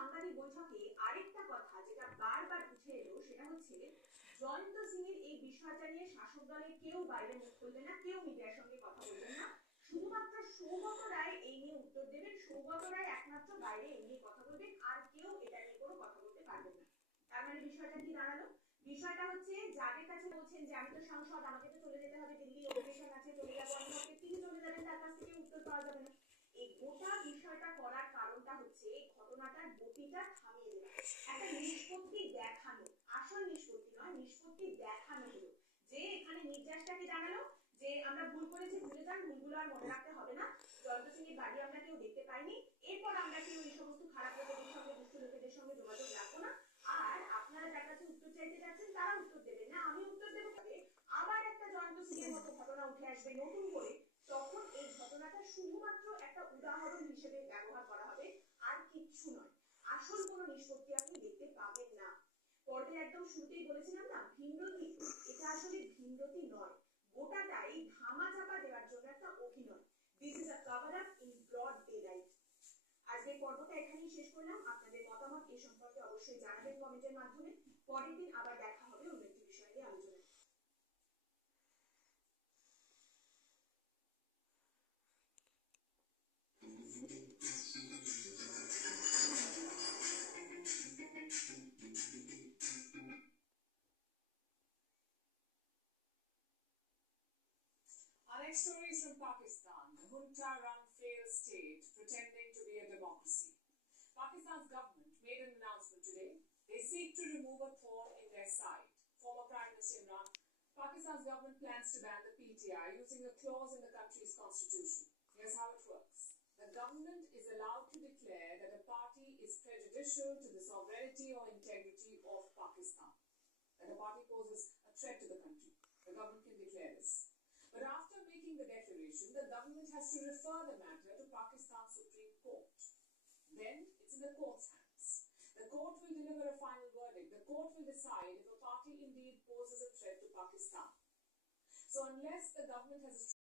সাংবাদিক বৈঠকে আরেকটা কথা যেটা বারবার উঠে এলো সেটা হচ্ছে জয়ন্ত সিং এর এই বিষয়টা নিয়ে শাসক দলের কেউ বাইরে মুখ খুলবে না, কেউ মিডিয়ার সঙ্গে কথা বলবেন না, শুধুমাত্র সৌগত রায় এই নিয়ে উত্তর দেবেন। সৌগত রায় একমাত্র বাইরে এই নিয়ে কথা বলবেন, আর কেউ এটা নিয়ে কোনো কথা বলতে পারবেন না। তার মানে বিষয়টা কি দাঁড়ালো? বিষয়টা হচ্ছে যাদের কাছে বলছেন যে আমি তো সাংসদ, আমাকে তো চলে যেতে হবে, দিল্লি অধিবেশন আছে, চলে যাবো আমি, ভাবতে তিনি চলে যাবেন, তার কাছ থেকে উত্তর পাওয়া যাবে না। এই গোটা বিষয়টা করার কারণটা হচ্ছে ঘটনাটার গতিটা থামিয়ে দেওয়া, একটা নিষ্পত্তি দেখানো, আসল নিষ্পত্তি নয়, নিষ্পত্তি দেখানো হলো। যে এখানে নির্যাসটাকে জানালো যে আমরা ভুল করেছি, ভুলে যান, ভুলগুলো আর মনে রাখতে হবে না, জয়ন্ত সিং এর বাড়ি আমরা কেউ দেখতে পাইনি, এরপর আমরা কেউ এই সমস্ত খারাপ লোকেদের সঙ্গে, দুষ্ট লোকেদের সঙ্গে যোগাযোগ রাখবো না। আর আপনারা যার কাছে উত্তর চাইতে যাচ্ছেন তারা উত্তর দেবেন না, আমি উত্তর দেবো। আবার একটা জয়ন্ত সিং এর মতো ঘটনা উঠে আসবে নতুন করে, তখন এই ঘটনাটা শুধুমাত্র একটা উদাহরণ হিসেবে ব্যবহার করা হবে, আর কিচ্ছু নয়। আসল কোনো নিষ্পত্তি আপনি দেখতে পাবেন না। পর্বের একদম শুরুতেই বলেছিলাম না, ভিন্ডতি, এটা আসলে ভিন্ডতি নয়, গোটাটাই ধামা চাপা দেওয়ার জন্য একটা অভিনয়। This is a cover up in broad daylight. আজকের পর্বটা এখানেই শেষ করলাম। আপনাদের মতামত এই সম্পর্কে অবশ্যই জানাবেন কমেন্টের মাধ্যমে। পরের দিন আবার দেখা হবে অন্য একটি বিষয় নিয়ে আলোচনা। Our next story is from Pakistan, the junta-run failed state pretending to be a democracy. Pakistan's government made an announcement today. They seek to remove a thorn in their side. Former Prime Minister Imran, Pakistan's government plans to ban the PTI using a clause in the country's constitution. Here's how it works. The government is allowed to declare that a party is prejudicial to the sovereignty or integrity of Pakistan, that a party poses a threat to the country. The government can declare this. But after making the declaration, the government has to refer the matter to Pakistan's Supreme Court. Then it's in the court's hands. The court will deliver a final verdict. The court will decide if a party indeed poses a threat to Pakistan. So unless the government has a